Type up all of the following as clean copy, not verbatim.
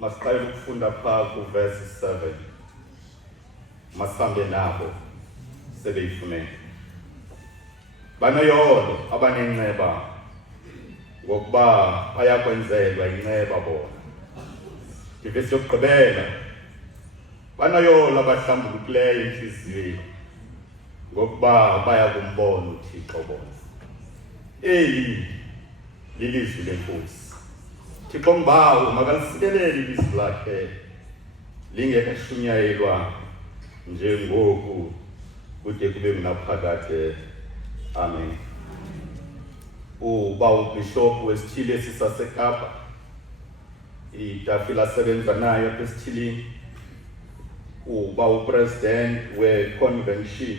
Masiqale ukufunda phaa verse 7. Masambe nabo sebeyifumene. Banoyolo abanenceba ngokuba bayakwenzelwa inceba bona. Ivesi yokugqibela banoyolo abahlambulukileyo enhliziyweni ngokuba bayakumbona uThixo bona. Eli lilizwi lenkosi. Thixo ngibawo makalisikelele ilizwi lakhe lingekashunyayelwa njengoku kude kube mnaphakade. Amen. Uba ubishop wesithile sisaseKapa, itafila asebenza nayo apha esithilini. Uba upresident we-convention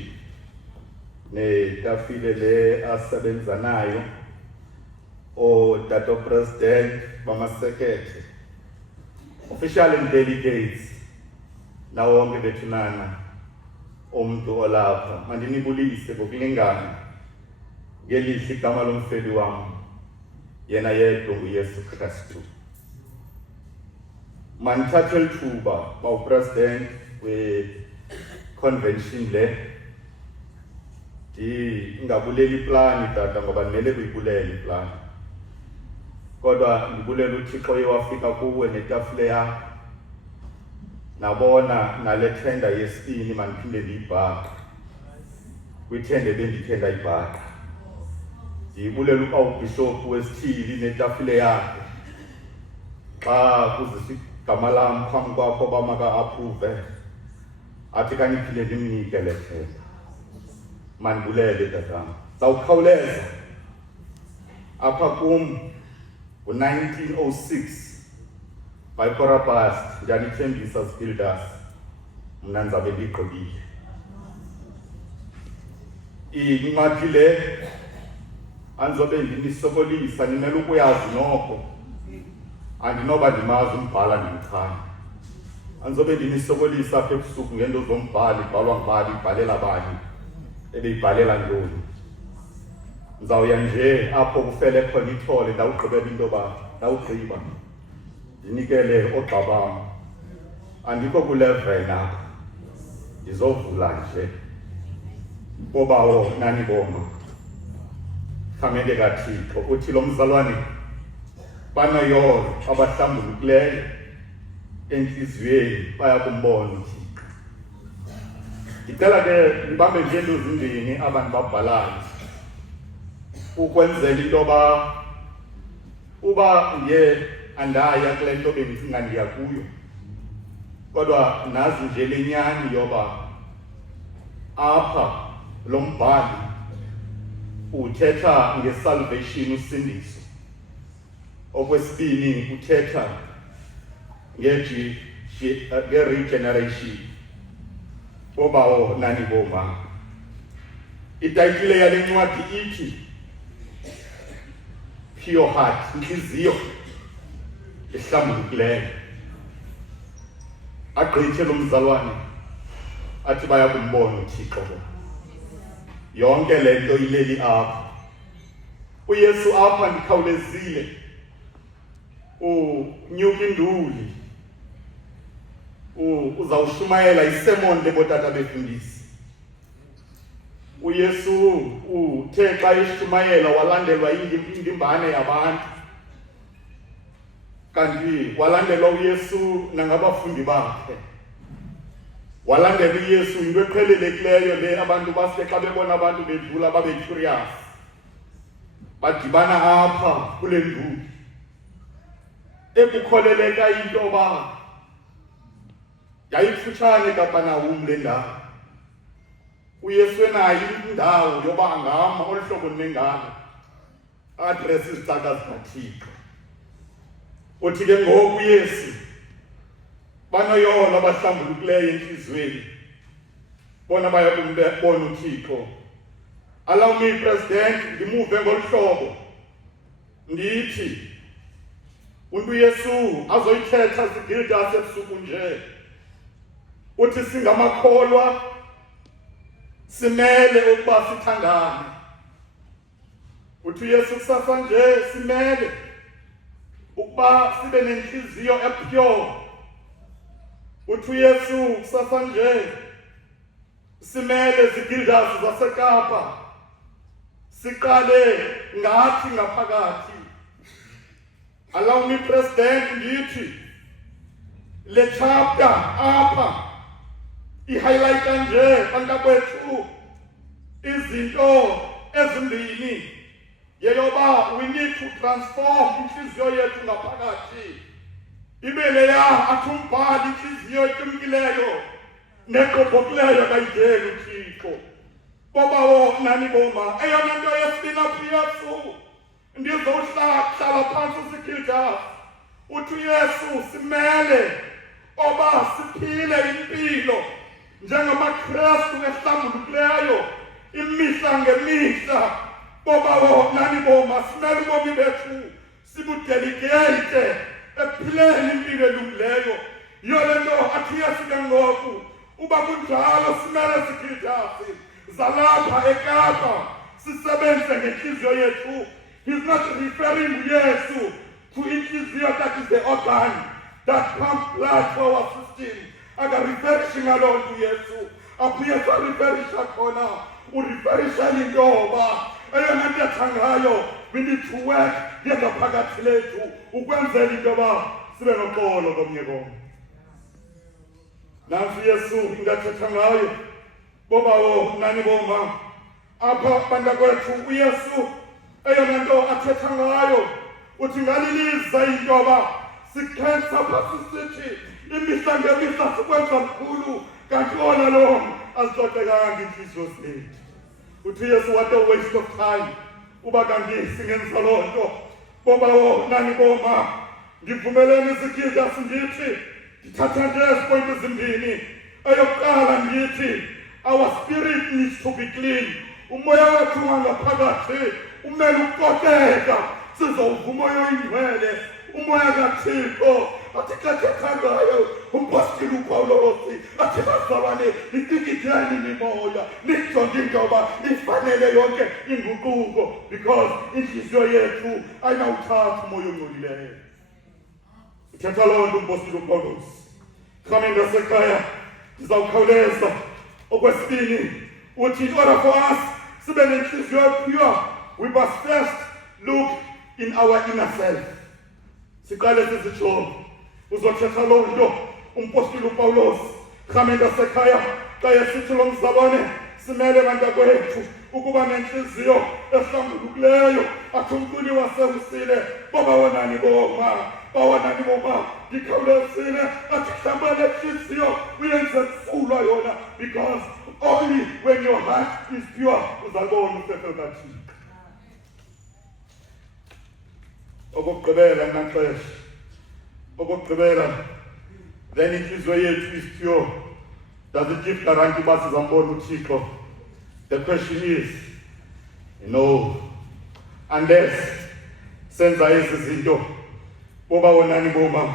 netafile le asebenza nayo. Tato president bamasekethe, official and delegates, na wonke bethunana umuntu olapha, mandinibulise ngokulingana ngelihle igama lomfeli wami yena yedwa nguYesu Kristu. Mandithathe lithuba bawupresident we-convention le ngingabuleli iplani tata ngoba nimele kuyibulela iplani. Kodwa ngibulela uThixo oyewafika kuwe netafule yakho. Nabona nale tender yesibini mandiphinde ndiyibhaqa. Kwithende bendithenda ibhaqa. Ndibulela uba ubishop wesithili netafule yakhe. Xa kuzisa igama lam phambi kwakho bamaka-approve. Athi kandiphinde ndimnike le tender. Mandibulele tatam. Zawukhawuleza. Apha kum 1906 by Korabas ndanithembisa Builders mna ndizabe ndigqibile. Incwadi le andizobe ndinisokolisa nimele ukuyazi noko. Andinoba ndimazi umbhala ndimchana. Andizobe ndinisokolisa apha ebusuku ngento zombhali ibhalwa ngubani ibhalela bani ebeyibhalela ntoni. Ndizawuya nje apho kufele khona ithole ndawugqibela into yoba ndawugqiba ndinikele ogxa bam. Andikho ku-11 apha, ndizovula nje bobawo nani boma rhamente kaThixo. Uthi lo mzalwane banoyolo abahlambulukileyo entliziyweni bayakumbona uThixo. Ndicela ke ndibambe nje into zimbini abantu babhalayo ukwenzela into yoba uba ndiye andaya kule nto bendicinga ndiya kuyo, kodwa nazi nje lenyani yoba apha lo mbhali uthetha ngesalvation, usindiso. Okwesibini uthetha nge-regeneration. Bobawo nani boma. Itayitile yale ncwadi ithi pure heart, inhliziyo ehlambulukileyo. Agqithe lo mzalwane athi bayakumbona uThixo. Yonke le nto ileli apha. uYesu apha ndikhawulezile. Unyuka induli. Uzawushumayela isemon lebotata befundisi. uYesu uthe xa eshumayela walandelwa indimbane yabantu. Kanti walandelwa uYesu nangabafundi bakhe. Walandela uYesu into eqhelelekileyo le abantu base xa bebona abantu bedlula babe curious. Badibana apha kule nduli. Ekukholeleka into yoba yayifutshane kaPanahum le ndawo. uYesu enayo indawo yoba angama olu hlobo nengalo address izicaka zikaThixo. Uthi ke ngoku uYesu banoyolo abahlambulukileyo enhliziyweni bona bayakumbona uThixo. Allow me, President, ndimuve ngolu hlobo ndithi uYesu azoyithetha ziGildas ebusuku nje. Uthi singamakholwa simele ukuba sithandane. Uthi uYesu kusasa nje simele ukuba sibe nenhliziyo epure. Uthi uYesu kusasa nje simele izigildazi zaseKapa siqale ngathi ngaphakathi. Allow me President ngithi le chapter apha i-highlighta nje bantakwethu izinto ezimbini yeyoba we need to transform inhliziyo yethu ngaphakathi. Ibele ya athumbhali inhliziyo eqinileyo neqoqokileyo kayideli uThixo. Bobawo nani boma eyona nto yesibini apho uYesu ndizowuhlala phansi usigildazi. Uthi uYesu simele oba siphile impilo njengamaKristu ehlambulukileyo imihla ngemihla. Bobawo nani boma simele ubomi bethu sibudelicate ephileni impilo elungileyo. Yiyo le nto athi uYesu ke ngoku uba kunjalo simele sigildazi zalapha eKapa sisebenze ngenhliziyo yethu. He's not referring Yesu to inhliziyo that is the organ that pumps blood to our system. Akareferishe ngaloo nto uYesu. Apho uYesu areferisha khona ureferisha intoba eyona nto ethangayo we need to work ngengaphakathi lethu ukwenzela intoba sibe noxolo komnye komnye. Nansi uYesu ingathetha ngayo. Bobawo nani boma apha bantakwethu uYesu eyona nto athetha ngayo uthi ngaliliza intoba sikhensa phasi sithi imihla ngemihla sikwenza mkhulu kanti ona lo azixoxekanga inhliziyo zethu. Uthi uYesu what a waste of time uba kanti singenza loo nto. Bobawo nani boma ndivumeleni izigildazi ndithi ndithatha nje ezipoyinti ezimbini. Eyokuqala ndithi our spirit needs to be clean. Umoya wethu wangaphakathi umele ukoteka sizowuvuma umoya oyingcwele umoya kaThixo. Athi xa thetha ngayo umpostile uPawulosi athi bazalwane nitikitheni nimoya nijonge intoba ifanele yonke inguquko because inhliziyo yethu ayinawuthatha umoya ongcolileyo. Uthetha loo nto umpostile uPawulosi. Khame ngasekhaya ndizawukhawuleza. Okwesibini uthi in order for us sibe nenhliziyo pure we must first look in our inner self. Siqale sizijonge. Uzothetha loo nto umpostile uPawulosi. Khame ngasekhaya xa esithi lo mzabane simele bantakwethu ukuba nenhliziyo ehlambulukileyo. Athi umquli wasewusile bawonani boma ndikhawulezile athi hlamba lenhliziyo uyenze mfulwa yona because only when your heart is pure uzabona ufefe kaThixo. Okugqibela naxesha okugqibela then inhliziyo yethu is pure. Does it give guarantee uba sizambona uThixo? The question is no, unless senza ezi zinto. Boba wonani boma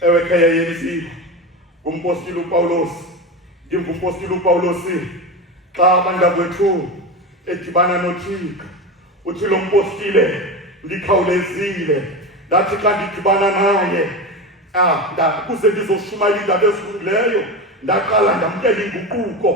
ewe khaya yenziwa ngumpostile uPawulosi. Ngimpostile uPawulosi xa bantakwethu edibana noThixo uthi lo mpostile ndikhawulezile ndathi xa ndidibana naye kuze ndizoshumayela indaba ezilungileyo ndaqala ndamkela inguquko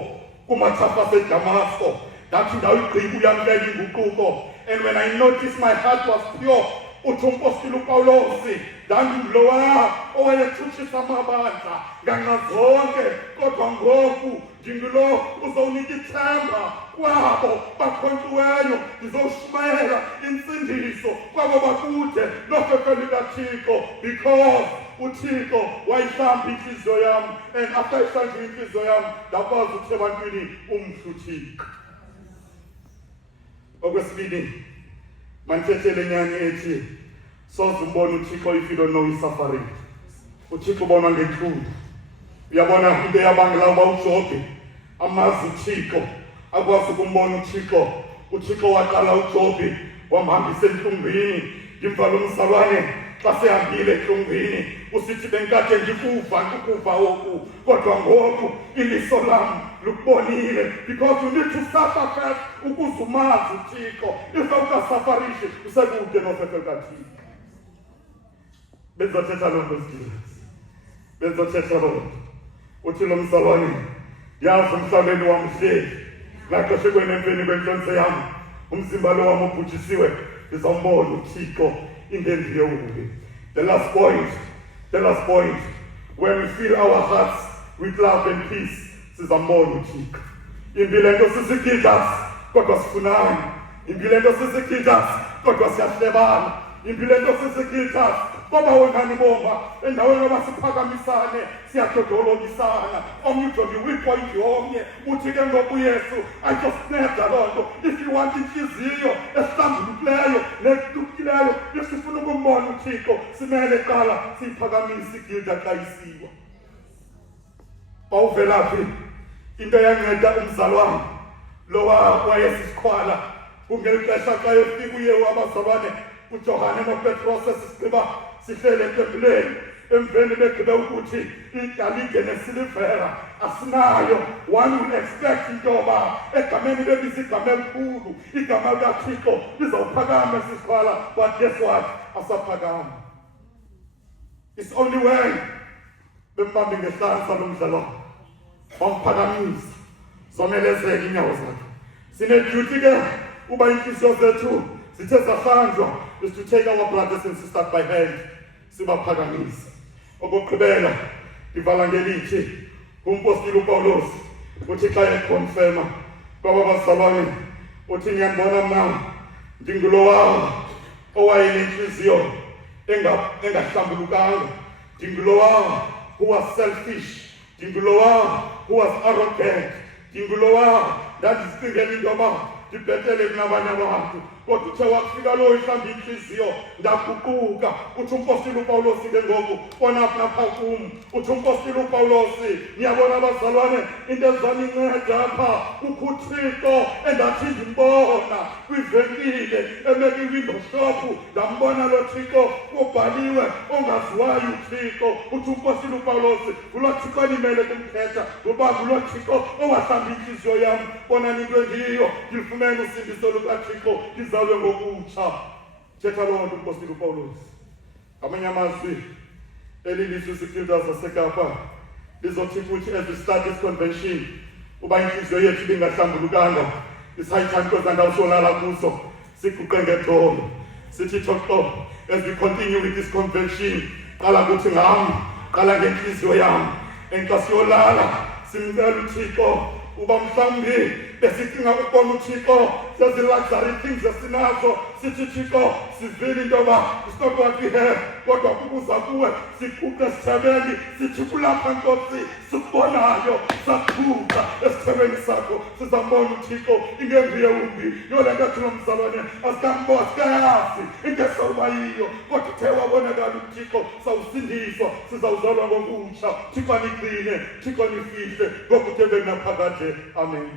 kumathafa aseDamasko ndathi ndawuyigqiba uyamkela inguquko. And when I noticed my heart was pure uthi umpostile uPawulosi ndandingulowa owayethutshisa amabandla nganxa zonke kodwa ngoku ndingulo uzowunika ithemba kwabo bakhonqiweyo ndizowushumayela insindiso kwabo bakude nofefe likaThixo because uThixo wayihlamba inhliziyo yam and after ihlanjwe inhliziyo yam ndakwazi ukuthi ebantwini umhle uThixo. Okwesibini manithethele nyani ethi soze umbone uThixo if you don't know his suffering. uThixo ubonwa ngethuba. Uyabona into yabangela uba uJobe amazi uThixo akwazi ukumbona uThixo. uThixo waqala uJobe wamhambisa enhlungwini. Ngimva lo mzalwane xa sehambile enhlungwini usithi benkade ngikuva ukuva oku kodwa ngoku iliso lam lukubonile because you need to suffer first ukuze umazi uThixo. If awukasafarishi usekude nofefe kaThixo. Bezothetha loo nto Skillers. Bezothetha loo nto. Uthi lo mzalwane, yazi umhlabeni wam uhleli. Naxesha kwenemfeni kwentlonze yam. Umzimba lo wam ubhujisiwe. Ndizawumbona uThixo ingendiye ubi. The last point. When we fill our hearts with love and peace, sizambona uThixo. Impilo ento sisigidasi, kodwa sifunani. Impilo ento sisigidasi, kodwa siyahlebana. Impilo ento sisigidasi, ngoba wonani bomba endaweni yoba siphakamisane siyadodolobisana. Omnye ujonge kwi-point yomnye uthi ke ngoku uYesu ayizosinceda loo nto. If you want inhliziyo esihlambulukileyo netukileyo, if sifuna ukumbona uThixo, simele qala siyiphakamise igilda xa isiwa. Bawuvelaphi into yanceda umzalwane lo wayesisikhwala kungeli xesha xa efika uye wabazalwane uJohane noPetros sisigqiba sihlele etempileni emveni begqibe ukuthi igalike nesilivera asinayo. One will expect into yoba egameni bebiza igama elikhulu, igama likaThixo lizawuphakama sisikhwala, but guess what? Asaphakama. It's only when bembambe ngehlanza lo mdlalwane bamphakamisa zomelezeka inyawo zakhe. Sine-duty ke uba inhliziyo zethu zithe zahlanjwa is to take our brothers and sisters by hand sibaphakamise. Okugqibela ndivala ngelithi umpostile uPawulos uthi xa ekonfirma kwaba bazalwane uthi ngiyambona mna ndingulowa owayenenhliziyo engahlambulukanga, ndingulowa who was selfish, ndingulowa who was arrogant, ndingulowa ndandizicingela into yoba ndibhetele kunabanye abantu, kodwa uthe wakufika lo ihlamba inhliziyo ndaguquka. Uthi umpostile uPawulos ke ngoku konapha napha kum, uthi umpostile uPawulos, niyabona abazalwane into ezaninceda apha kukho uThixo endathi ndimbona kwivenkile emeka i-window shop, ndambona lo Thixo ubhaliwe ongaziwayo uThixo. Uthi umpostile uPawulos, ngulo Thixo enimele kumkhetha, ngoba ngulo Thixo owahlamba inhliziyo yam. Bonani into endiyo, ndilifumene usindiso lukaThixo, ndizalwe ngokutsha. Thetha loo nto umpostile uPawulos. Ngamanye amazwi eli lizwi isigilda zaseKapa lizothi kuthi as we start this convention, uba inhliziyo yethu ibingahlambulukanga, isayithanto zandawo solala kuzo siguqe ngedolo sithi Thixo, as we continue with this convention, qala kuthi ngam, qala ngenhliziyo yam, enxa siyolala simcela uThixo uba mhlawumbi besicinga ukubona uThixo sezi-luxury things esinazo, sithi Thixo sivile into yoba it's not what we have, kodwa kukuza kuwe siguqe esithebeni sithi kulapha Nkosi sikubonayo saqhuqa esithebeni sakho sizambona uThixo ingendiye umbi. Yole nto ethi nomzalwane asikayazi into esawuba yiyo, kodwa uthe wabonakala uThixo sawusindiswa, sizawuzalwa ngokutsha. Thixo niqine, Thixo nifihle ngokuthe naphakade. Amen.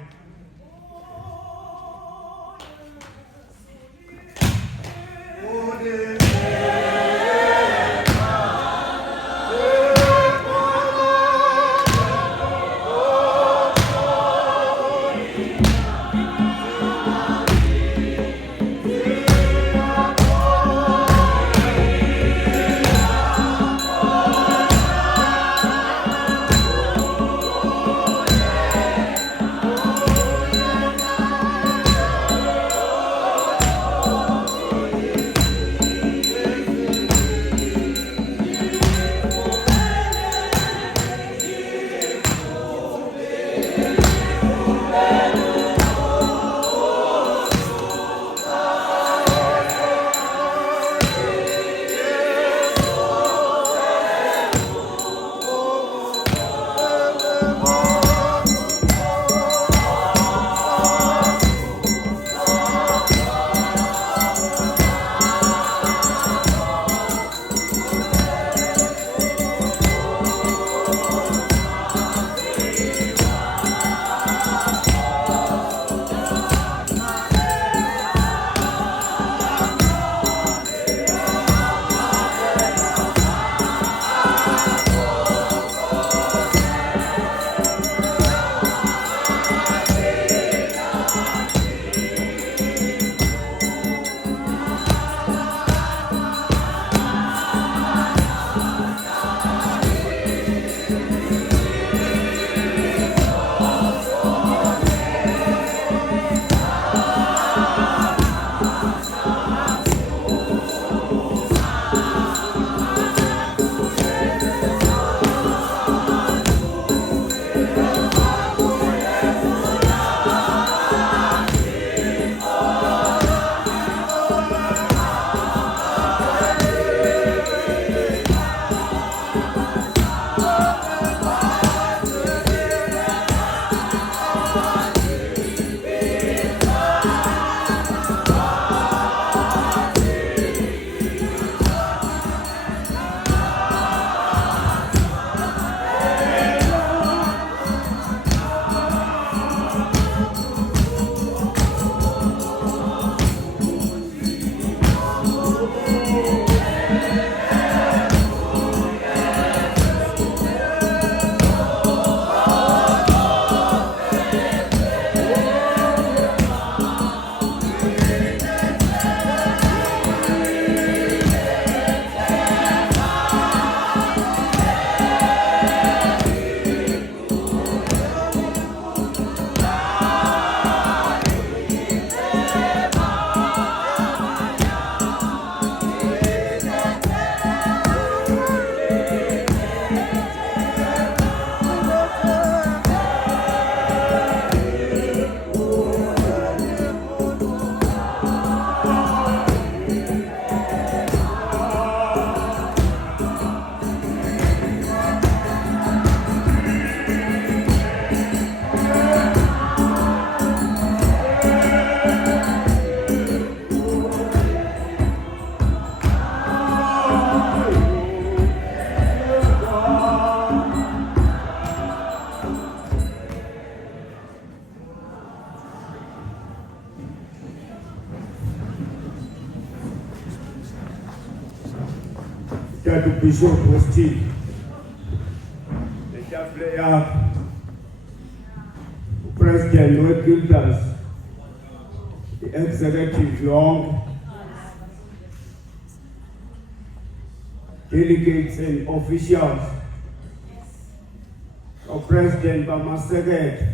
Bishop Westin. Letafule yakho. President we-Guilders. The-executive yonke. Delegates and officials. President Bamasekete.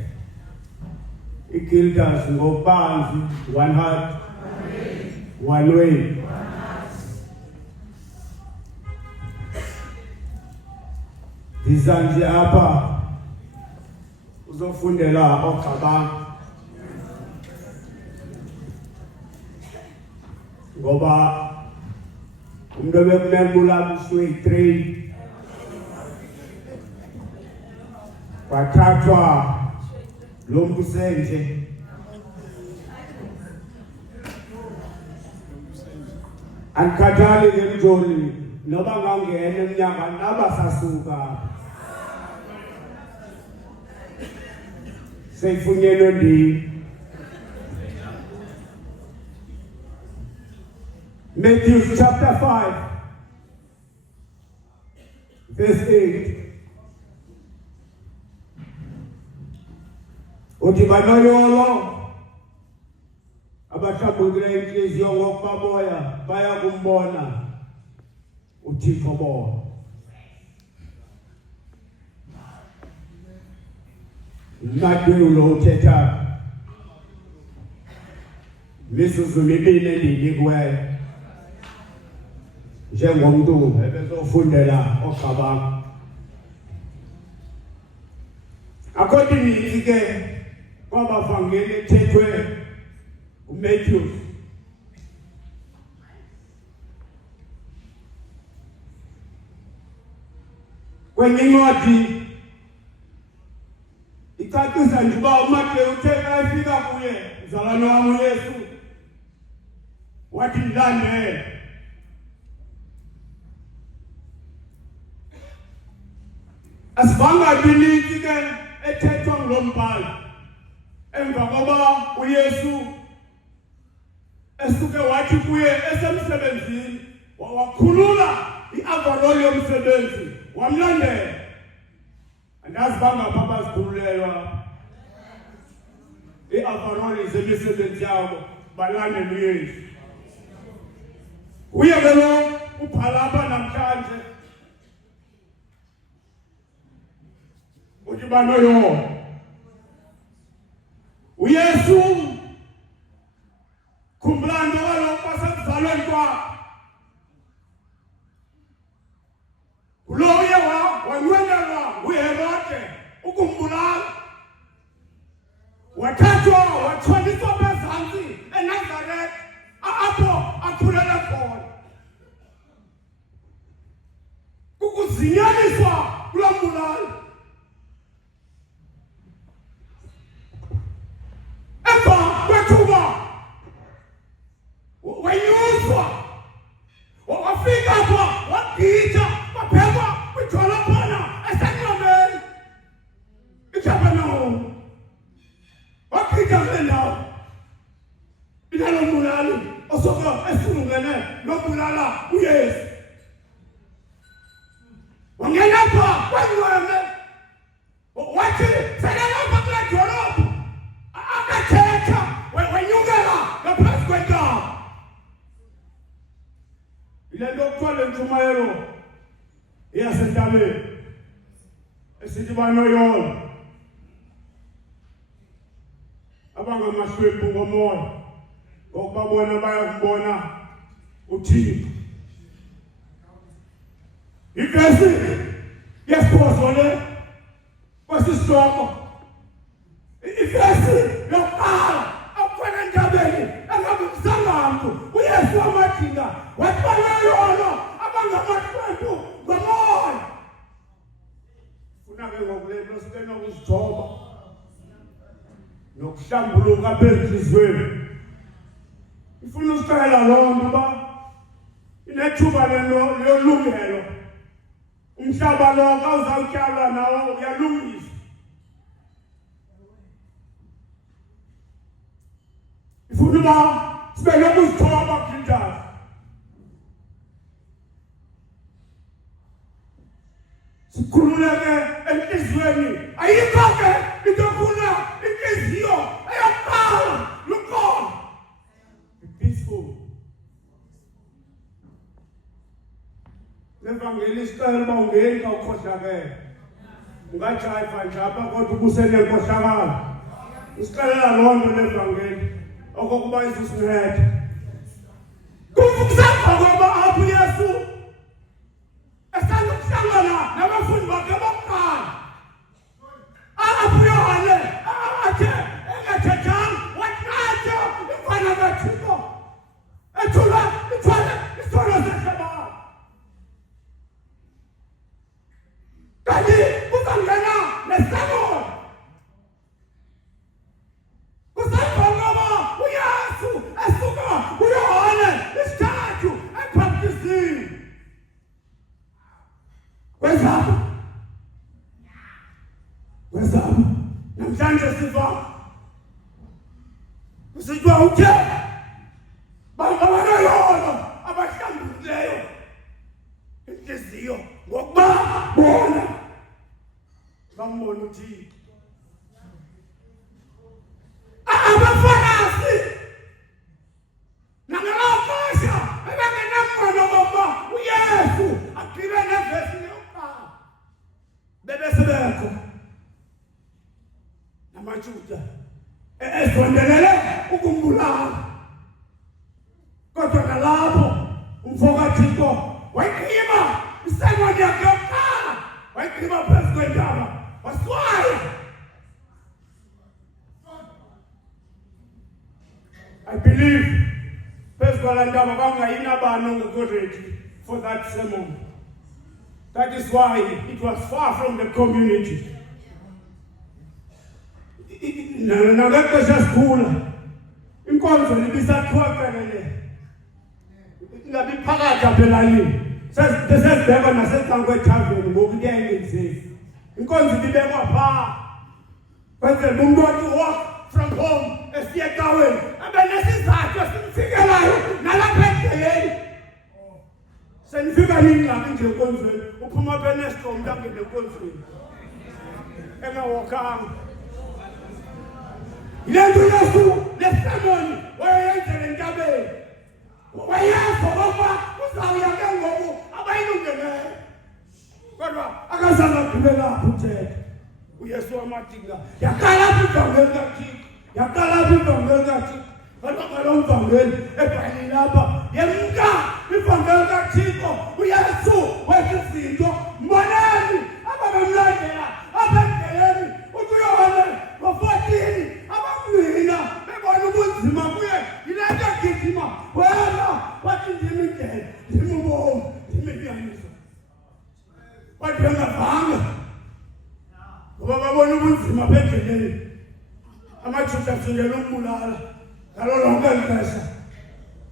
I-Guilders ngobanzi, one heart, one way. Dizanje apha uzofundela oqabanga ngoba umuntu obekumele bulabuswe i-3 kwathathwa lo mbusenje anikhathali ke mjoli noba ngangena eminyaka nabasasuka seyifunyelwe ndini. Matthew chapter 5 verse 8 uthi banoyolo abahlambulukile inhliziyo ngokubaboya baya kumbona uThixo bona. Mnadwe lo uthetha mizuzu mibili endiyinikiweyo njengomuntu ebezofundela oqabanga. According ke kwabavangeli ethethwe uMatthew kwenye incwadi icacisa nje uba uMateyu uthe ayefika kuye mzalwane wami uYesu wathi ndilandele. Asibanga biniki ke ethethwa ngulo mbhalo emva koba uYesu esuke wathi kuye esemsebenzini wakhulula i-overall yomsebenzi wamlandela. Andazi bangapha abazikhululelwa i-overall izemisebenzi yabo balandela uYesu. Uye ke lo uphalapha namhlanje uthi banoyo uYesu khumbula nto kaloku basekuzalweni kwakho kulo uye wanwenelwa nguHerode ukumbulala wathathwa wathwaliswa phezantsi eNazaretha apho akhulele khona kukuzinyaniswa kulo mbulalo. Emva kwethuba wenyuswa wafika apha wagitha waphekwa kwithwala phana esenqameni iTabernacle wagitha kule ndawo inalo mbulali osoka esulungene nobulala uYesu. Wangena apha kwenqweme wathi selelapha kule dolophu akathetha wenyukela ngaphansi kwentaba. Ile nto kuthiwa le ntshumayelo iyasentabeni esithi banoyolo abangamahlwempu ngomoya ngokubabona bayakumbona uThixo. Ivesi yesiphoso le kwesisihloko ivesi yokuqala akufana entabeni engabuzanga mntu uYesu wamadinga wathi banoyolo abangamahlwempu ngomoya. Funa ke ngoku le nto sibe nokuzithoba nokuhlambuluka apha entliziyweni. Ifuna usicela loo nto uba inethuba leyolungelo umhlaba lo xa uzawutyalwa nawo uyalungiswa. Ifuna uba sibe nokuzithoba Guilders. sikhululeke enhliziyweni ayikho ke into ekhula inhliziyo eyaqala lukhona be peaceful levangeli isicelo bawungeni ka ukhohlakele ungajayiva njapa kodwa ubusenenkohlakala isixelela lonto levangeli okokuba izisincede kuvukusapha ngoba apho Yesu esandukuhlangana nabafundi bakhe bokuqala apho Yohane athe engathethanga wathatha ifana kaThixo ethula ithwale isono sehlabathi kanti kuzangena nesabona kusabongoba uYesu esuka uYohane isithathu ebhaptizini wezabo namhlanje siva kusithiwa uthe bangabanayona abahlambukileyo inhliziyo ngokuba bona bambona uThixo abafarisi nangalokosha ebangenamona ngoba uYesu agqibe nevesi yokuqala bebesebekho namaJuda esondelele ukumbulala kodwa nalapho umfo kaThixo wayikhipha isemoni yakhe yokuqala wayikhipha phezu kwentaba waswaya I believe phezu kwalantaba bangayinabani ongekho ready for that sermon. That is why it was far from the community. Nangexesha sikhula inkonzo libisaqhwa qelele ngabi phakathi apha elalini sesibheka nasecankwe tavern ngoku kuyayenzeka inkonzo ibekwa phaa kwenzela umuntu wathi walk from home esiya ecaweni abenesizathu simfikelayo nalapha endleleni senifika ningxaki nje enkonzweni uphuma apha enestom ntangele enkonzweni engawokanga yile nto Yesu lesemoni wayenzele entabeni wayezo ngoba uzawuya ke ngoku abayilungeleyo kodwa akazange agqibela apho uthetha uYesu wamadinga yaqala apho ivangeli kaThixo yaqala apho ivangeli kaThixo kaloku umvangeli ebhalini lapha yemka ivangeli kaThixo uYesu wenza izinto mboneni ababemlandela apha endleleni uYohane ngo-14 abamwina bebona ubunzima kuye yile nto gijima wena wathi ndim indlela ndim ubomi ndim inyaniso wathi bengavanga ngoba babona ubunzima apha endleleni amaJuda asindela umbulala ngalo lonke ixesha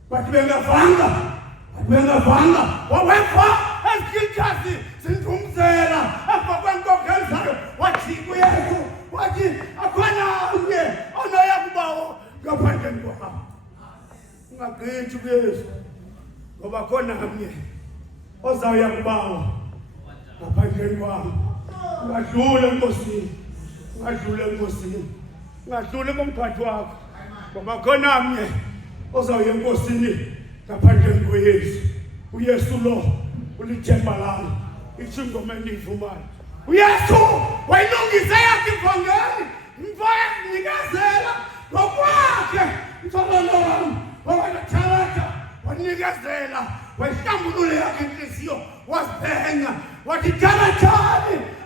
wathi bengavanga wawekwa ezigiljazi zindumzela apha kwenkokheli zayo wathi kuYesu wathi akhona unye onoya kubawo ngaphandle kwakho ungagqithi kuYesu ngoba khona mnye ozawuya kubawo ngaphandle kwakho ungadlula enkosini ungadluli kumphathi wakho ngoba khona mnye ozawuya enkosini ngaphandle kuYesu uYesu lo ulithemba lami itsho ingoma endiyivumayo uYesu wayilungise yakhe ivangeli mfaya nikezela ngokwakhe mfana wami wakathatha wanikezela wayihlambulule yakhe inhliziyo wasibhenya wathi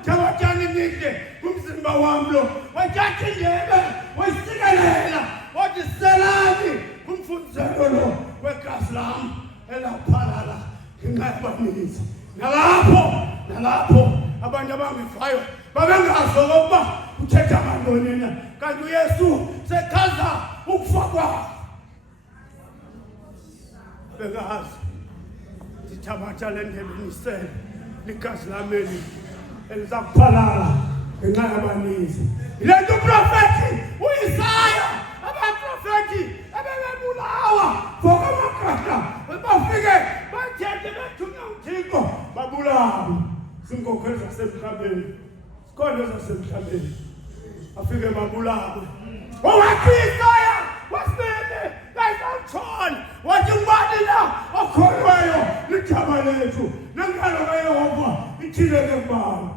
thabathani nihle kumzimba wami lo wathatha indebe wayisikelela wathi selani kumfundzelo lo wegazi lami elaphalala ngenxa yabaninzi nalapho abantu abangifayo babengazi okokuba uthetha ngantoni na kanti uYesu sechaza ukufa kwakhe bengazi ndithabatha le ndebe nisele ligazi lami elizakuphalala ngenxa yabaninzi yile nto uprofethi uIsaya abaprofethi ebebebulawa ngokwamagada bafike bathethe bethunywa uThixo babulawa iinkokheli zasemhlabeni sikhona ezasemhlabeni afike babulawe owakhisoya wasibene layizamthona wathi ngubani na okholwayo ligama lethu nangalo kaYehova ithileke kubani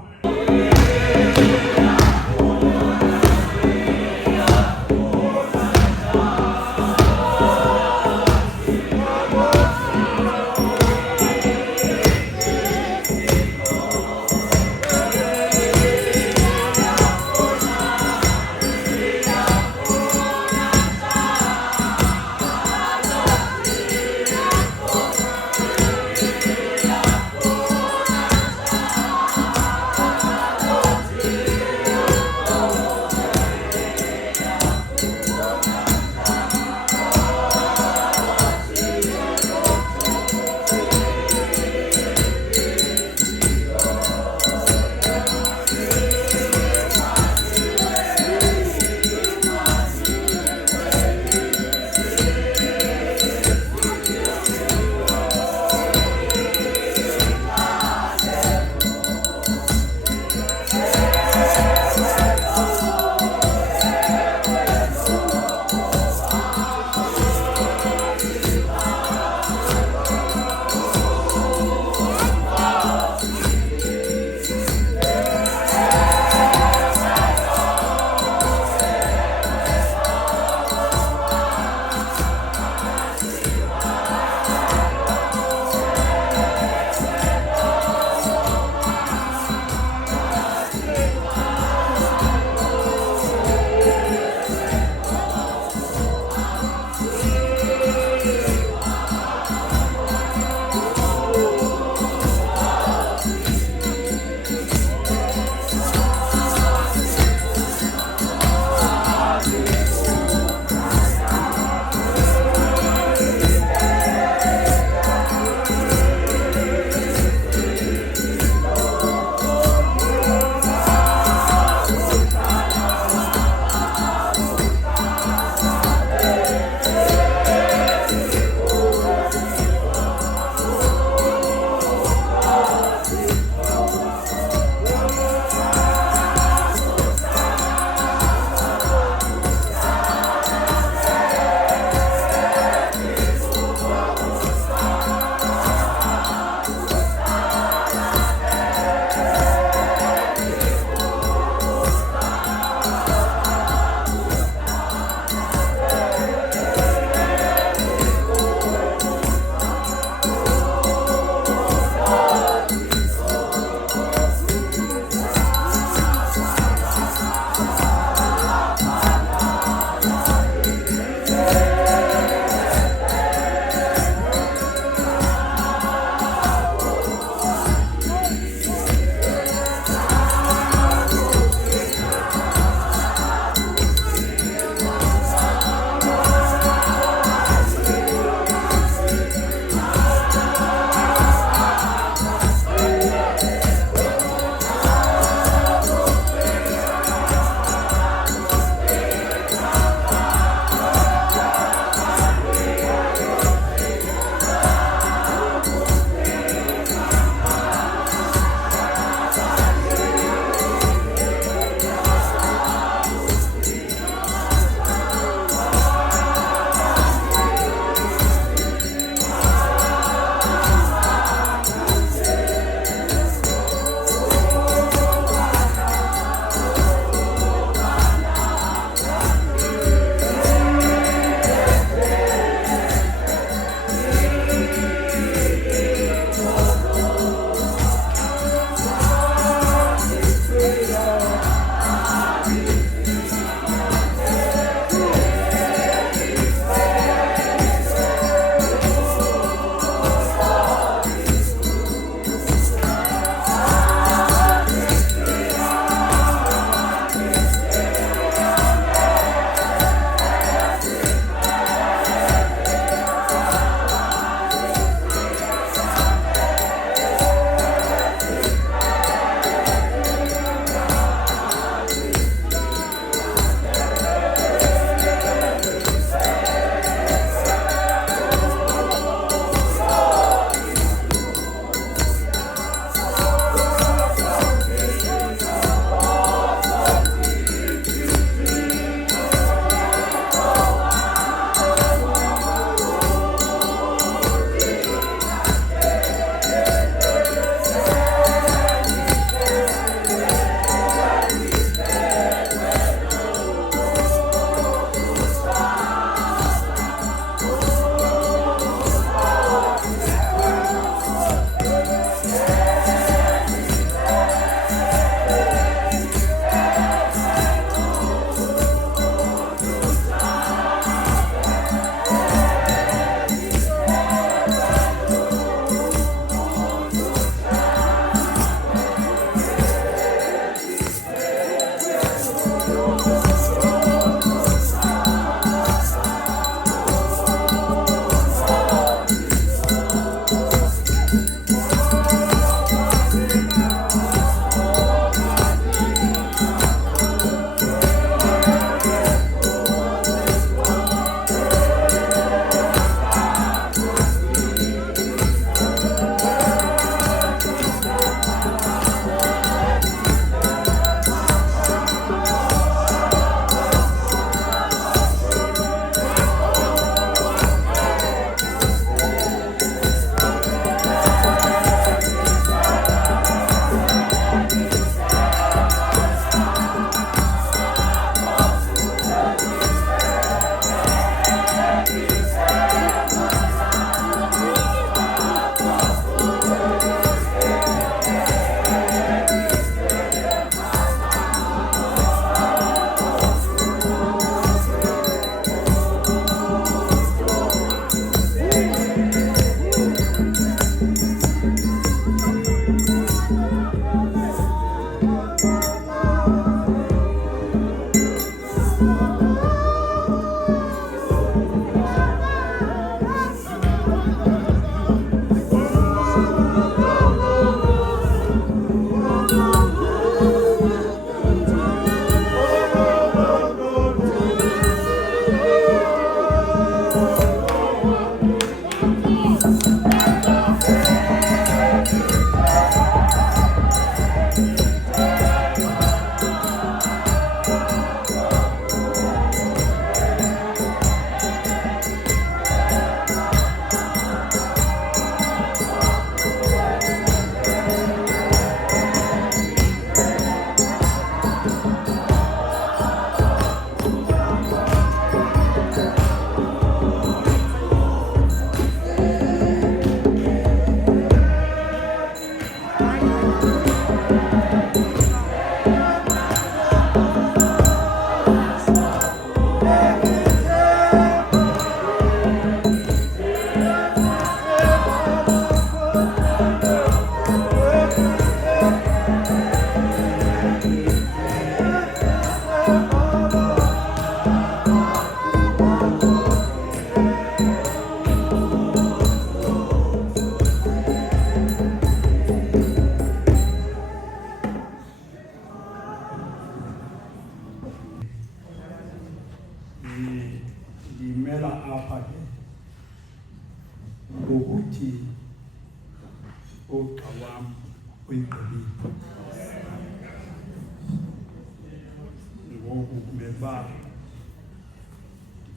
kumeba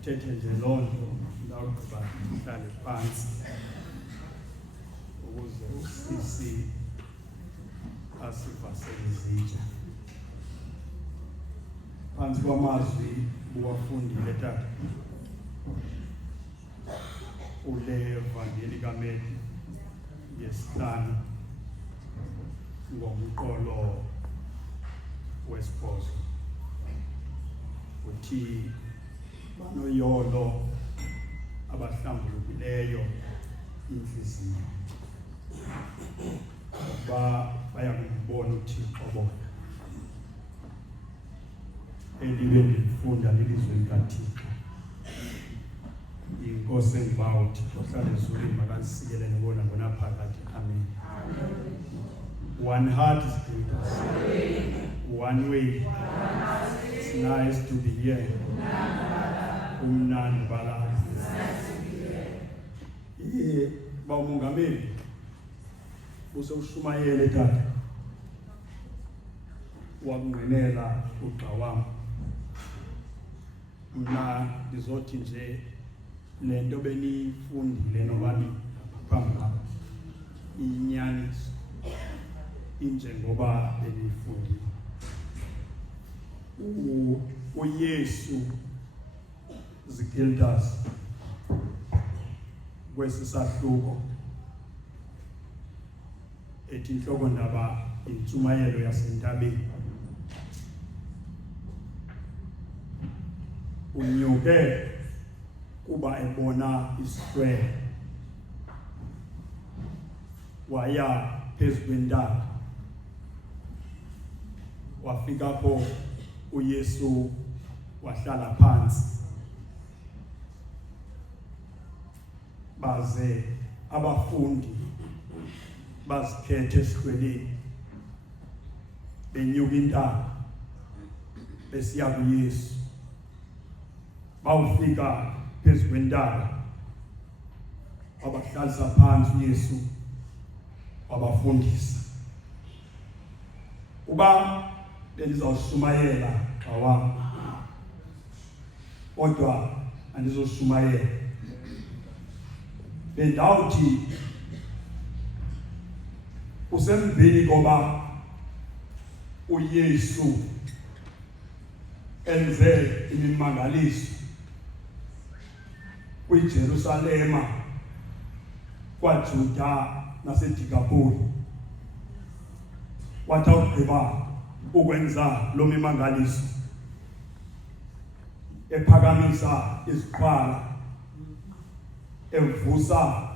thethe nje loo nto ndawugqiba ndihlale phansi ukuze usisi asivasele zinja. Phansi kwamazwi buwafundile tata ule evangeli kaMatthew yesihlanu ngomqolo wesibhozo uthi banoyolo abahlambulukileyo inhliziyo bayakubona uThixo bona. Elibe ndifunda lilizwe likaThixo. Inkosi engibawa uThixo hlale ezulwini makasikelele ngona ngonaphakade. Amen. One heart is built us. One way. It's nice to be here. Umnandi balala. Bawumongameli usewushumayele tata wakungenela ugxa wami. Mna ndizothi nje lento benifundile nobani phambi kwami inyaniso injengoba benifundile. uYesu zigildas kwesisahluko ethi inhloko ndaba intshumayelo yasentabeni. Unyuke kuba ebona isihlwele waya phezu kwentaba wafika apho uYesu wahlala phansi baze abafundi bazikhethe esihlweleni benyuka intaba besiya kuYesu. Bawufika phezu kwentaba wabahlalisa phansi uYesu wabafundisa. Uba bendizawushumayela wami kodwa andizoshumayela. Bendawuthi usemveni koba uYesu enze imimangaliso kwiJerusalema, kwaJuda naseDikapoli, wathi awugqiba ukwenza lo mimangaliso ephakamisa iziqhwala, evusa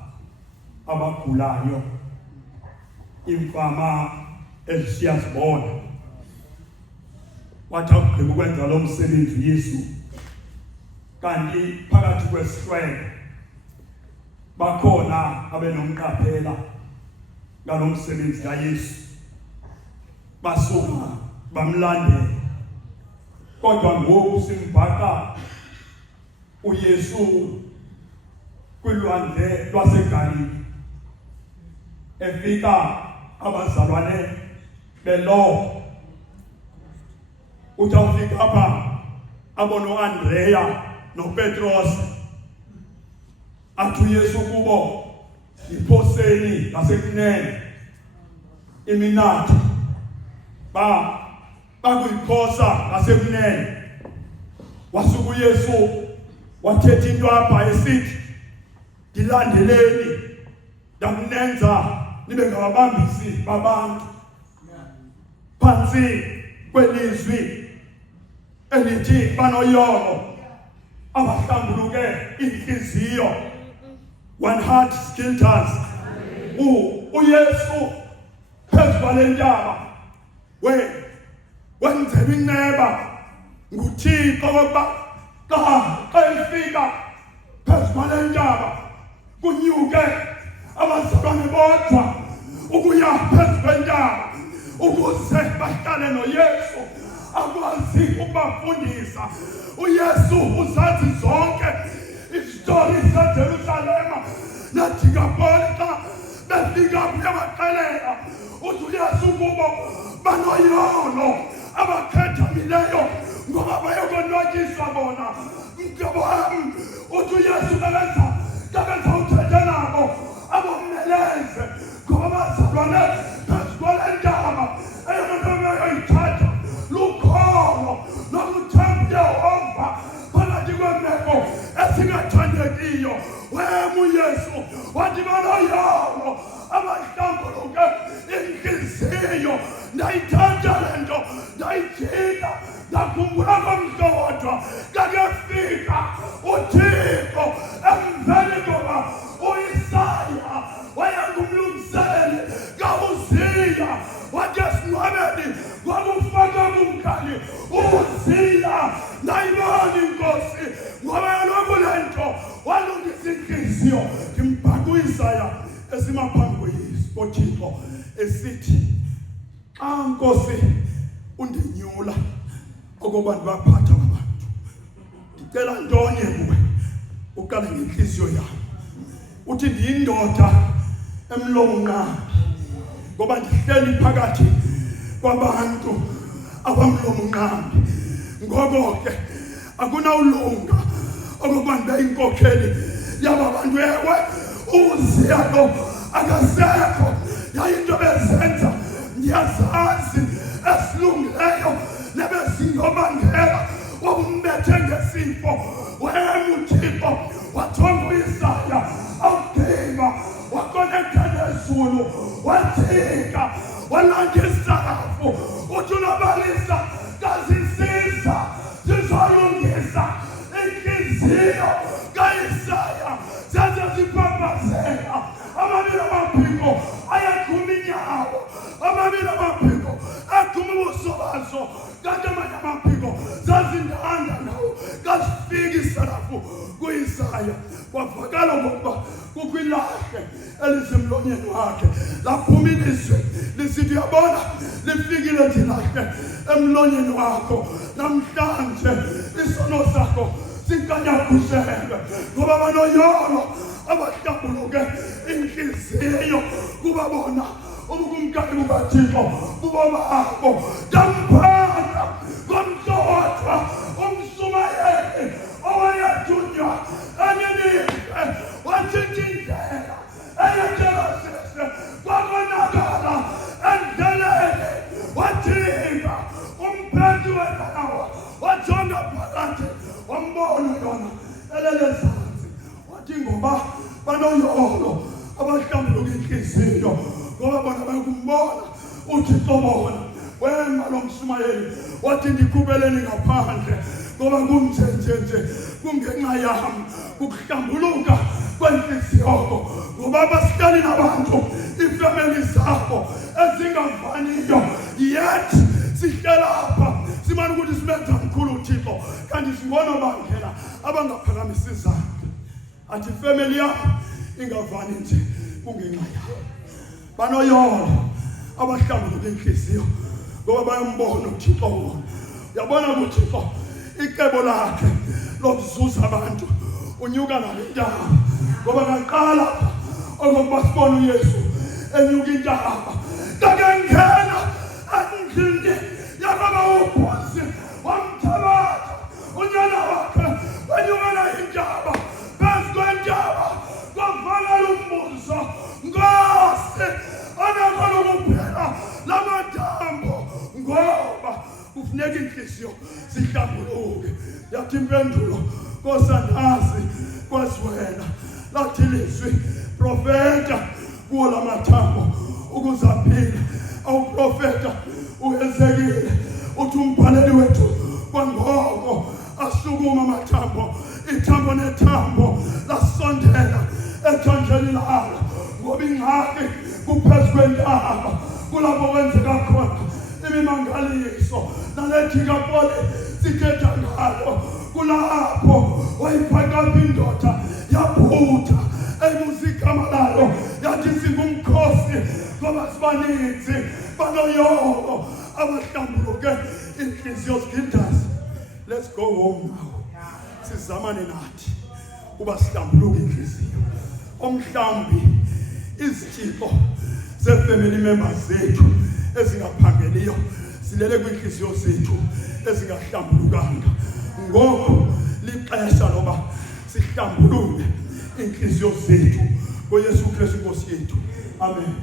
abagulayo, imfama ezisiyazibona, wathi awugqiba ukwenza lo msebenzi uYesu, kanti phakathi kwesihlwele bakhona abenomqaphela ngalo msebenzi kaYesu, basuka bamlandela. Kodwa ngoku simbhaqa uYesu kwilwandle lwaseGalili, efika abazalwane belo. Uthi awufika apha abono Andreya noPetros, athi uYesu kubo, iphoseni ngasekunene iminathi. Bakuyiphosa ngasekunene. Wasuka uYesu wathetha into apha esithi, ndilandeleni ndakunenza nibe ngababambisi babantu. Phansi kwelizwi elithi banoyolo abahlambuluke inhliziyo. One heart skelters. uYesu phezu kwalentaba wenzela inceba nguThixo kokuba xa efika phezu kwalentaba kunyuke abazalwane bodwa ukuya phezu kwentaba ukuze bahlale noYesu akwazi ukubafundisa. uYesu uzazi zonke izitori zaJerusalema naDikapoli. Xa befika uyabaxelela uthi uYesu kubo banoyolo abakhethamileyo ngoba bayokonwatyiswa bona. Mhlobo wami, uthi uYesu kakenza uthethe nabo abommeleze ngoba bazalwane phezu kwale ntaba eyona nto bayoyithatha lukholo nokuthemba Yehova phakathi kwemeko esingathandekiyo. Wema uYesu wathi banoyolo abahlambuluke inhliziyo. Ndayithatha le nto ndayijika ndakhumbula komhlodwa kakefika uThixo emveni koba uIsaya wayengumlungiseli kaUziya wathi esingcwabeni kwakufaka kumkani uZiya. Ndayibona inkosi ngoba yalokhu le nto walungisa inhliziyo. Ndimbhaka uIsaya esimaphambi koThixo esithi, xa Nkosi undinyula okoba ndibaphatha abantu, ndicela ntonye kuwe uqale ngenhliziyo yami. Uthi ndiyindoda emlomo nqambi ngoba ndihleli phakathi kwabantu abamlomo nqambi. Ngoko ke akunawulunga okokuba ndibe yinkokheli yaba bantu. Ewe uZiya lo akasekho, yayinto bezenza ndiyazazi esilungileyo nebezingobangela wokumbethe ngesifo. Wena uThixo wathonga uIsaya awugqiba wakonekta nezulu wathika walanda isarafu. Uthi unabalisa kazisiza zizolungisa inhliziyo kaIsaya zenze zipapazela. Amabili amaphiko ayaqhuma inyawo, amabili amaphiko aqhuma ubuso bazo, kanti amanye amaphiko zazindanda nawo. Kasifika isarafu kuIsaya kwavakala ngokuba kukho ilahle elisemlonyeni wakhe laphuma ilizwi lisithi, uyabona lifikile nje ilahle emlonyeni wakho. Namhlanje isono sakho sikanyakushelwe ngoba banoyolo abahlambuluke inhliziyo kuba bona ubukumkani bukaThixo bubo babo. Ndamphanda ngomhlodwa umShumayeli owayethunywa eninive watshintsha indlela eyeJerusalema kwakonakala endleleni. Wathika umphethi wenawa wajonga phakathi wambona yona elelezansi. Wathi ngoba banoyolo abahlambuluka inhliziyo ngoba bona bayokumbona uThixo bona. Wema lo mShumayeli wathi ndikhubeleni ngaphandle ngoba kumnjenje kungenxa yami ukuhlambuluka kwenhliziyo ngoba basihlali nabantu ifamily zabo ezingavaniyo yet sihlela apha simana ukuthi sibenza mkhulu uThixo kanti sibona bangela abangaphakamisa izandla. Athi family yami ingavani nje kungenxa yami. Banoyolo abahlambuluka inhliziyo ngoba bayombona uThixo wona. Uyabona uThixo icebo lakhe lokuzuza abantu unyuka nalentaba ngoba ngaqala okokuba sibone uYesu enyuka intaba kakengena endlini yakaba ubhosi wamthabatha unyana wakhe wenyuka nalentaba. Phezu kwentaba kwavala umbuzo, Nkosi anakhona ukuphela lamathambo ngoba kufuneka inhliziyo zihlambuluke. Yathi impendulo, Nkosi andazi kwazi wena. Lathi ilizwi, profeta kuwo lamathambo ukuze aphile. Awuprofeta uHezekile uthi umbhaleli wethu kwangoko asukuma amathambo, ithambo nethambo lasondela ethanjeni lalo ngoba ingxaki kuphezu kwentaba kulapho kwenzeka khona imimangaliso. Nalethi kaPoli sithetha ngalo kulapho wayiphakapha indoda yaphutha emusa igama layo yathi singumkhosi ngoba sibaninzi banoyolo abahlambuluke inhliziyo zigidasi. Let's go home now. Sizamane nathi kuba sihlambuluke inhliziyo. Omhlambi izithixo ze-family members zethu ezingaphangeliyo silele kwinhliziyo zethu ezingahlambulukanga. Ngoku lixesha loba sihlambulule inhliziyo zethu ngoYesu Kristu Nkosi yethu. Amen.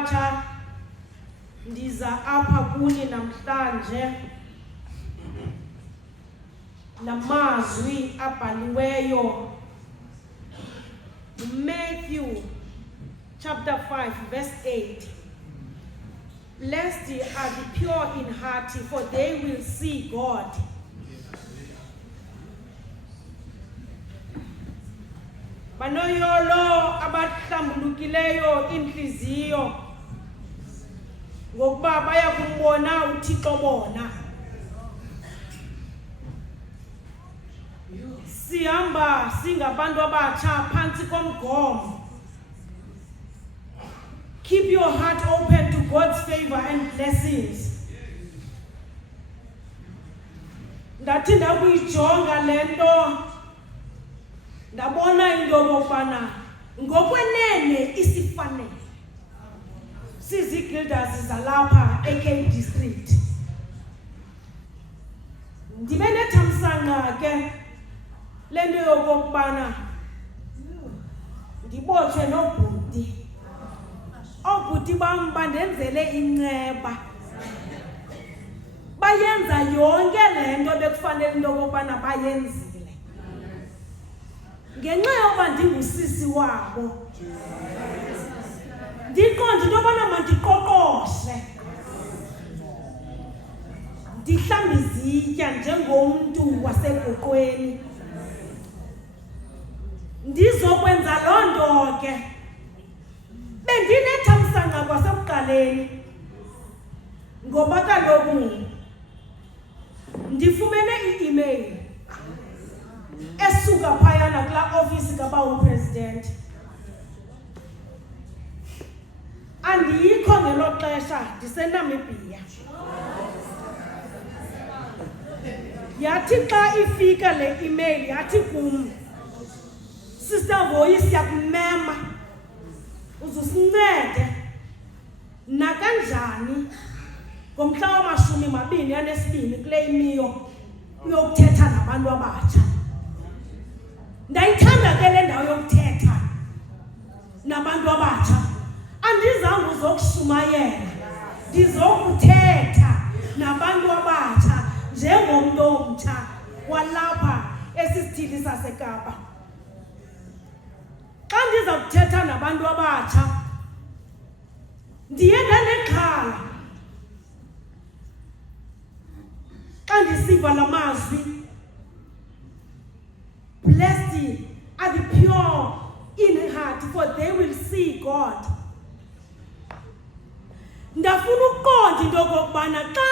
abatsha ndiza apha kuni namhlanje namazwi abhaliweyo Matthew chapter 5 verse 8. Blessed are the pure in heart, for they will see God. Banoyolo abahlambulukileyo inhliziyo ngokuba baya kumbona uThixo bona. Sihamba singabantu abatsha phansi komgomo. Keep your heart open to God's favor and blessings. Ndathi ndakuyijonga lento ndabona into yokubana ngokwenene isifanele sizigilders zalapha eCape District. Ndibe nethamsanqa ke lento yokubana ndibotshwe nobhuti. Obhuti bam bandenzele inceba. Bayenza yonke lento bekufanele into yokubana bayenzile. Ngenxa yokuba ndingusisi wabo. Ndiqonda into yokubana mandiqoqoshe. Ndihlambe izitya njengomntu wasegoqweni. Ndizokwenza loo nto ke. Bendinethamsanqa kwasekuqaleni ngoba kaloku ndifumene i-email esuka phayana kulaa ofisi kabawo president. Andiyikho ngelo xesha ndiseNamibia. Yathi xa ifika le email yathi kum, Sister Voice yakumema uzusincede nakanjani ngomhla wama-22 kule imiyo uyokuthetha nabantu abatsha. Ndayithanda ke le ndawo yokuthetha nabantu abatsha. Andizange uzokushumayela, ndizokuthetha nabantu abatsha njengomntu omtsha walapha esisithili saseKapa. Xa ndiza kuthetha nabantu abatsha ndiye ndanexhala xa ndisiva la mazwi. Blessed are the pure in heart, for they will see God. Ndafuna ukuqonda into yokokubana xa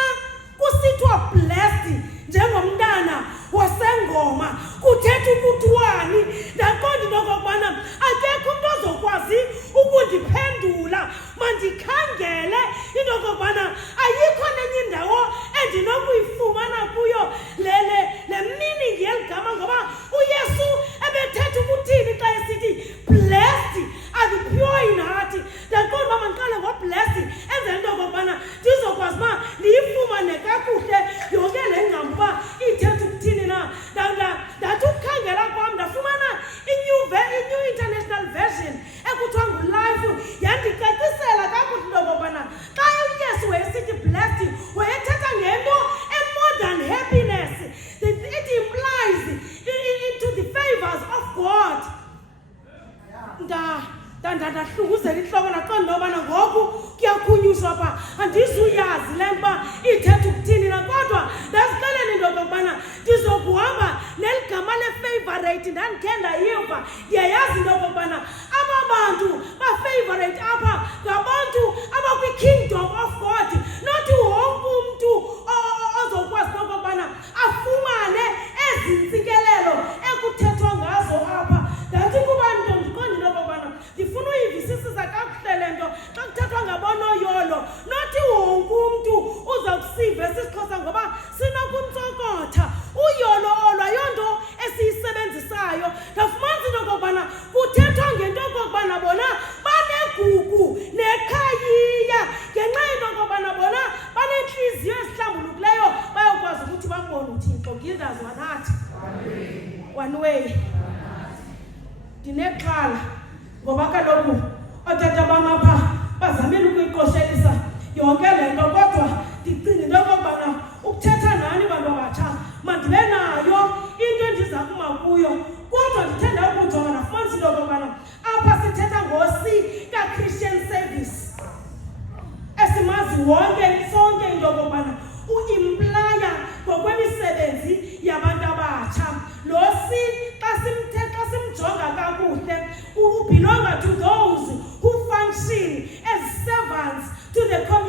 kusithwa blessed njengomntana wasengoma kuthetha ukuthwani. Ndaqonda into yokokubana akekho umntu ozokwazi ukundiphendula. Mandikhangele into yokokubana ayikho nenye indawo endinokuyifumana kuyo le meaning yeli gama, ngoba uYesu ebethetha ukuthini xa esithi blessed are the pure in heart. Ndaqonda uba mandiqale ngoblessed enzela into yokokubana ndizokwazi uba ndiyifumane kakuhle yonke le ngcambu uba ithetha ukuthini na. Ndathi ukukhangela kwam ndafumana i-New International Version ekuthiwa nguLife. Yandicacisela kakuhle into yokokubana xa uYesu wayesithi blessed wayethetha ngento more than happiness. It implies into the favors of God. Ndahlukuzela inhloko ndaqonda into yobana ngoku kuyakhunyushwa pha andizuyazi le nto uba ithetha ukuthini na. Kodwa ndazixelela into yokokubana ndizokuhamba neli gama le-favorite. Ndandikhe ndayiva, ndiyayazi into yokokubana aba bantu ba-favorite apha ngabantu abakwi-kingdom of God. Not wonke umntu ozokwazi into yokokubana afumane ezi ntsikelelo ekuthethwa ngazo apha. Ndathi kuba nto ndiqonda into yokokubana ndifuna uyivisisisa kakuhle le nto xa kuthethwa ngabonoyolo. Nothi wonke umntu uza kusiva esisiXhosa ngoba sinokuntsokotha. Uyolo ayonto esiyisebenzisayo. Ndafumanisa into yokokubana kuthethwa ngento yokokubana bona banegugu nekhayiya ngenxa yento yokokubana bona banentliziyo ezihlambulukileyo bayokwazi ukuthi bambone uThixo. Gilders wanathi one way. Ndinexhala ngoba kaloku ootata bam apha bazamele yonke le nto kodwa ndicinga into yokokubana ukuthetha nani bantu abatsha mandibe nayo into endiza kuma kuyo kodwa ndithanda ukujonga nafumanisa into yokokubana apha sithetha ngosi ka-Christian Service esimazi wonke sonke into yokokubana uimplaya ngokwemisebenzi yabantu abatsha lo si xa simjonga kakuhle ubelonga to those who function as servants to the community.